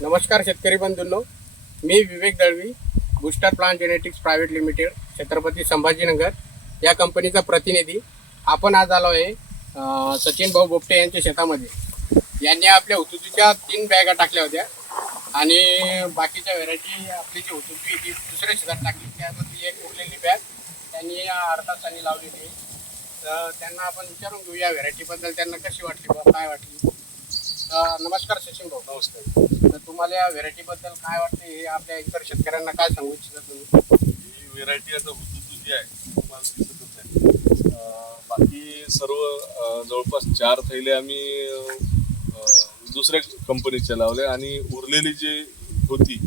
नमस्कार शेतकरी बंधूंनो. मी Vivek Dalvi booster plant genetics private limited Chhatrapati Sambhajinagar या कंपनीचा प्रतिनिधी. आपण आज आलो आहे सचिन भाऊ बोपटे यांच्या शेतामध्ये. यांनी आपल्या हुतुतीच्या तीन बॅगा टाकल्या होत्या आणि बाकीच्या व्हेरायटी आपली जी हुतुती ती दुसऱ्या शेतात टाकली. त्यामध्ये एक उरलेली बॅग त्यांनी अर्धा तासांनी लावलेली आहे. तर त्यांना आपण विचारून घेऊ या व्हेरायटीबद्दल त्यांना कशी वाटली बा काय वाटली? नमस्कार सचिन भाऊ नमस्कार. तर तुम्हाला या व्हेरायटीबद्दल काय वाटते हे आपल्या इतर शेतकऱ्यांना काय सांगू इच्छिता तुम्ही? ही व्हेरायटी आता हुतुतू जी आहे तुम्हाला दिसतच आहे. बाकी सर्व जवळपास चार थैले आम्ही दुसऱ्या कंपनीच्या लावल्या आणि उरलेली जी होती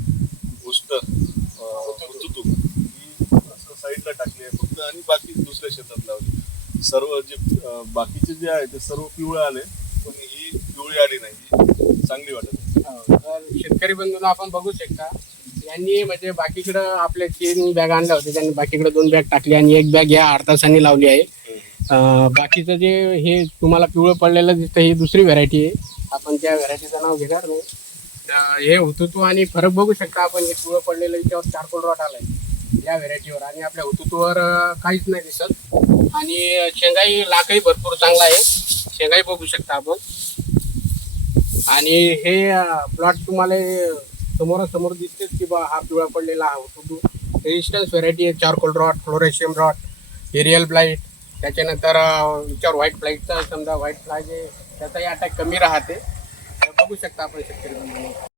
बुस्टर हुतुतू ही असं साईडला टाकली आहे फक्त आणि बाकी दुसऱ्या शेतात लावली. सर्व जे बाकीचे जे आहे ते सर्व पिवळे आले. पण ही पिवळी आली नाही. चांगली वाटत. हो, तर शेतकरी बंधूंना आपण बघू शकता. यांनी म्हणजे बाकीकडं आपले तीन बॅग आणल्या होत्या. त्यांनी बाकीकडे दोन बॅग टाकली आणि एक बॅग या आठ तासांनी लावली आहे. अं, बाकीचं जे हे तुम्हाला पिवळं पडलेलं दिसतं ही दुसरी व्हरायटी आहे. आपण त्या व्हरायटीचं नाव घेणार नाही. तर हे हुतुतू आणि फरक बघू शकता आपण. हे पिवळं पडलेलं याच्यावर चारकोल रॉट आलाय. या व्हरायटीवर. आणि आपल्या हुतुतूवर काहीच नाही दिसत. आणि शेंगाई लाखही भरपूर चांगला आहे. शेंगाई बघू शकता आपण. आणि हे प्लॉट तुम्हाला समोरासमोर दिसतेच की बा हा पिवळा पडलेला हा होतो रेजिस्टन्स व्हरायटी आहे चारकोल रॉट फ्लोरेशियम रॉट एरियल ब्लाईट त्याच्यानंतर विचार व्हाईट फ्लाईटचा समजा व्हाईट फ्लाय जे त्याचाही अटॅक कमी राहते. तर बघू शकता आपण शेतकरी